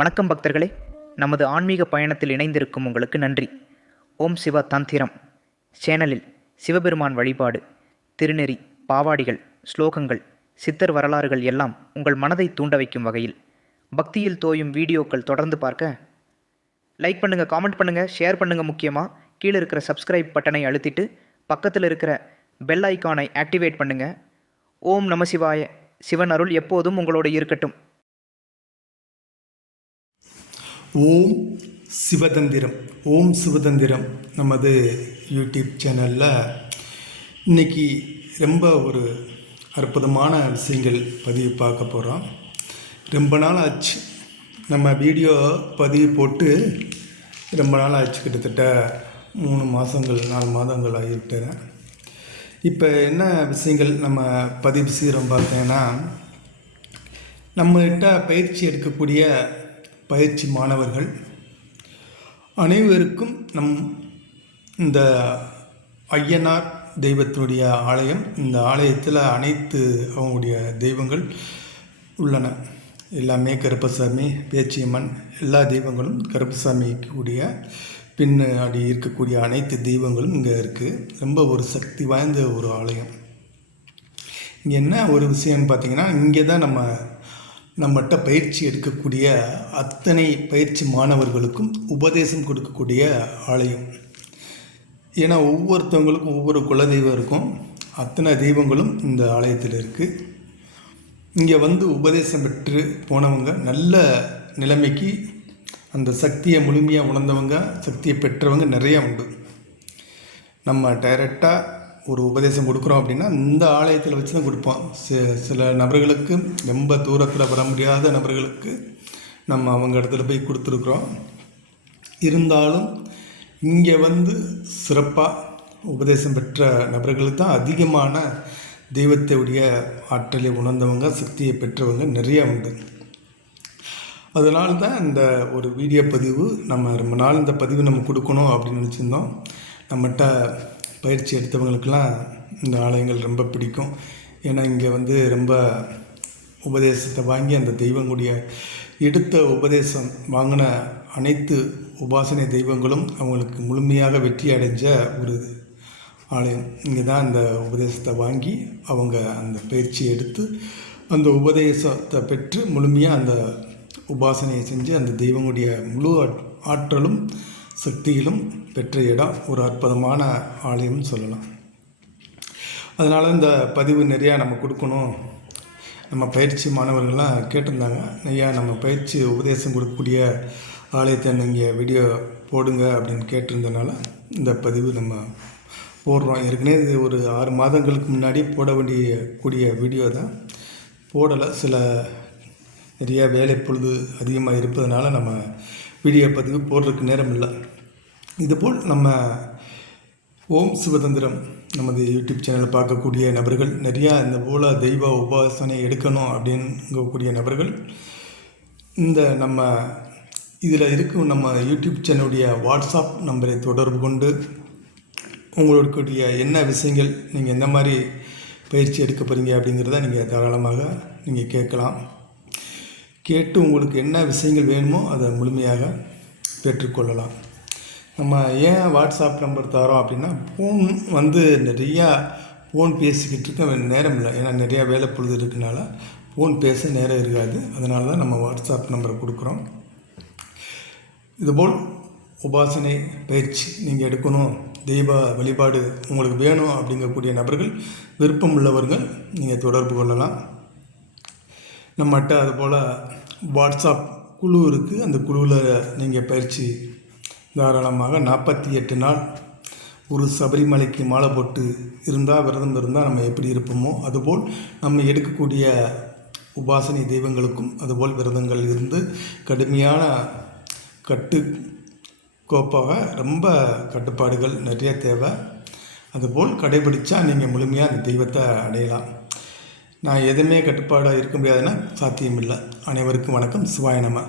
வணக்கம் பக்தர்களே, நமது ஆன்மீக பயணத்தில் இணைந்திருக்கும் உங்களுக்கு நன்றி. ஓம் சிவ தந்திரம் சேனலில் சிவபெருமான் வழிபாடு, திருநெறி, பாவாடிகள், ஸ்லோகங்கள், சித்தர் வரலாறுகள் எல்லாம் உங்கள் மனதை தூண்ட வைக்கும் வகையில் பக்தியில் தோயும் வீடியோக்கள் தொடர்ந்து பார்க்க லைக் பண்ணுங்கள், காமெண்ட் பண்ணுங்கள், ஷேர் பண்ணுங்கள். முக்கியமாக கீழே இருக்கிற சப்ஸ்கிரைப் பட்டனை அழுத்திட்டு பக்கத்தில் இருக்கிற பெல் ஐக்கானை ஆக்டிவேட் பண்ணுங்கள். ஓம் நம சிவாய. சிவன் அருள் எப்போதும் உங்களோடு இருக்கட்டும். ஓம் சிவதந்திரம். ஓம் சிவதந்திரம் நமது யூடியூப் சேனலில் இன்றைக்கி ரொம்ப ஒரு அற்புதமான விஷயங்கள் பதிவு பார்க்க போகிறோம். ரொம்ப நாள் ஆச்சு நம்ம வீடியோ பதிவு போட்டு, ரொம்ப நாள் ஆச்சு, கிட்டத்தட்ட 3 மாதங்கள் 4 மாதங்கள் ஆகிவிட்டேன். இப்போ என்ன விஷயங்கள் நம்ம பதிவு செய்கிறோம் பார்த்தீங்கன்னா, நம்மகிட்ட பயிற்சி எடுக்கக்கூடிய பயிற்சி மாணவர்கள் அனைவருக்கும் இந்த ஐயனார் தெய்வத்தினுடைய ஆலயம், இந்த ஆலயத்தில் அனைத்து அவங்களுடைய தெய்வங்கள் உள்ளன. எல்லாமே கருப்பசாமி, பேச்சியம்மன், எல்லா தெய்வங்களும் கருப்பசாமிக்குரிய பின்னாடி இருக்கக்கூடிய அனைத்து தெய்வங்களும் இங்கே இருக்குது. ரொம்ப ஒரு சக்தி வாய்ந்த ஒரு ஆலயம். இங்கே என்ன ஒரு விஷயம்னு பார்த்திங்கன்னா, இங்கே தான் நம்மகிட்ட பயிற்சி எடுக்கக்கூடிய அத்தனை பயிற்சி மாணவர்களுக்கும் உபதேசம் கொடுக்கக்கூடிய ஆலயம். ஏன்னா ஒவ்வொருத்தவங்களுக்கும் ஒவ்வொரு குலதெய்வம் இருக்கும். அத்தனை தெய்வங்களும் இந்த ஆலயத்தில் இருக்குது. இங்கே வந்து உபதேசம் பெற்று போனவங்க நல்ல நிலைமைக்கு, அந்த சக்தியை முழுமையாக உணர்ந்தவங்க, சக்தியை பெற்றவங்க நிறையா உண்டு. நம்ம டைரெக்டாக ஒரு உபதேசம் கொடுக்குறோம் அப்படின்னா இந்த ஆலயத்தில் வச்சு தான் கொடுப்போம். சில நபர்களுக்கு, ரொம்ப தூரத்தில் வர முடியாத நபர்களுக்கு நம்ம அவங்க இடத்துல போய் கொடுத்துருக்குறோம். இருந்தாலும் இங்கே வந்து சிறப்பாக உபதேசம் பெற்ற நபர்களுக்கு தான் அதிகமான தெய்வத்தையுடைய ஆற்றலை உணர்ந்தவங்க, சக்தியை பெற்றவங்க நிறையா உண்டு. அதனால தான் இந்த ஒரு வீடியோ பதிவு நம்ம ரொம்ப நாள் இந்த பதிவு நம்ம கொடுக்கணும் அப்படின்னு நினச்சிருந்தோம். நம்மகிட்ட பயிற்சி எடுத்தவங்களுக்கெல்லாம் இந்த ஆலயங்கள் ரொம்ப பிடிக்கும். ஏன்னா இங்கே வந்து ரொம்ப உபதேசத்தை வாங்கி, அந்த தெய்வங்களுடைய எடுத்த உபதேசம் வாங்கின அனைத்து உபாசனை தெய்வங்களும் அவங்களுக்கு முழுமையாக வெற்றி அடைஞ்ச ஒரு ஆலயம். இங்கே தான் அந்த உபதேசத்தை வாங்கி அவங்க அந்த பயிற்சியை எடுத்து அந்த உபதேசத்தை பெற்று முழுமையாக அந்த உபாசனையை செஞ்சு அந்த தெய்வங்களுடைய முழு ஆற்றலும் சக்தியிலும் பெற்ற இடம். ஒரு அற்புதமான ஆலயம்னு சொல்லலாம். அதனால் இந்த பதிவு நிறையா நம்ம கொடுக்கணும். நம்ம பயிற்சி மாணவர்கள்லாம் கேட்டிருந்தாங்க, ஐயா நம்ம பயிற்சி உபதேசம் கொடுக்கக்கூடிய ஆலயத்தை நீங்கள் வீடியோ போடுங்க அப்படின்னு கேட்டிருந்தனால இந்த பதிவு நம்ம போடுறோம். ஏற்கனவே இது ஒரு 6 மாதங்களுக்கு முன்னாடி போட கூடிய வீடியோ தான், போடலை. சில நிறையா வேலை பொழுது அதிகமாக இருப்பதனால நம்ம வீடியோ பதிவு போடுறதுக்கு நேரம் இல்லை. இதுபோல் நம்ம ஓம் சிவதந்திரம் நமது யூடியூப் சேனலில் பார்க்கக்கூடிய நபர்கள் நிறையா இந்த போல் தெய்வ உபாசனை எடுக்கணும் அப்படிங்கக்கூடிய நபர்கள் இந்த நம்ம இதில் இருக்கும் நம்ம யூடியூப் சேனலுடைய வாட்ஸ்அப் நம்பரை தொடர்பு கொண்டு உங்களுடைய என்ன விஷயங்கள், நீங்கள் எந்த மாதிரி பயிற்சி எடுக்க போகிறீங்க அப்படிங்கிறத நீங்கள் தாராளமாக நீங்கள் கேட்கலாம். கேட்டு உங்களுக்கு என்ன விஷயங்கள் வேணுமோ அதை முழுமையாக பெற்றுக்கொள்ளலாம். நம்ம ஏன் வாட்ஸ்அப் நம்பர் தரோம் அப்படின்னா, ஃபோன் வந்து நிறையா ஃபோன் பேசிக்கிட்டு இருக்க நேரம் இல்லை. ஏன்னா நிறையா வேலை பொழுது இருக்கனால ஃபோன் பேச நேரம் இருக்காது. அதனால தான் நம்ம வாட்ஸ்அப் நம்பரை கொடுக்குறோம். இதுபோல் உபாசனை பயிற்சி நீங்கள் எடுக்கணும், தெய்வ வழிபாடு உங்களுக்கு வேணும் அப்படிங்கக்கூடிய நபர்கள், விருப்பம் உள்ளவர்கள் நீங்கள் தொடர்பு கொள்ளலாம். நம்மகிட்ட அதுபோல் வாட்ஸ்அப் குழு இருக்குது. அந்த குழுவில் நீங்கள் பயிற்சி தாராளமாக 48 நாள் ஒரு சபரிமலைக்கு மாலை போட்டு இருந்தால், விரதம் இருந்தால் நம்ம எப்படி இருப்போமோ அதுபோல் நம்ம எடுக்கக்கூடிய உபாசனை தெய்வங்களுக்கும் அதுபோல் விரதங்கள் இருந்து கடுமையான கட்டுக்கோப்பாக ரொம்ப கட்டுப்பாடுகள் நிறைய தேவை. அதுபோல் கடைபிடிச்சா நீங்கள் முழுமையாக அந்த தெய்வத்தை அடையலாம். நான் எதுவுமே கட்டுப்பாடாக இருக்க முடியாதுன்னா சாத்தியமில்லை. அனைவருக்கும் வணக்கம். சிவாய நம.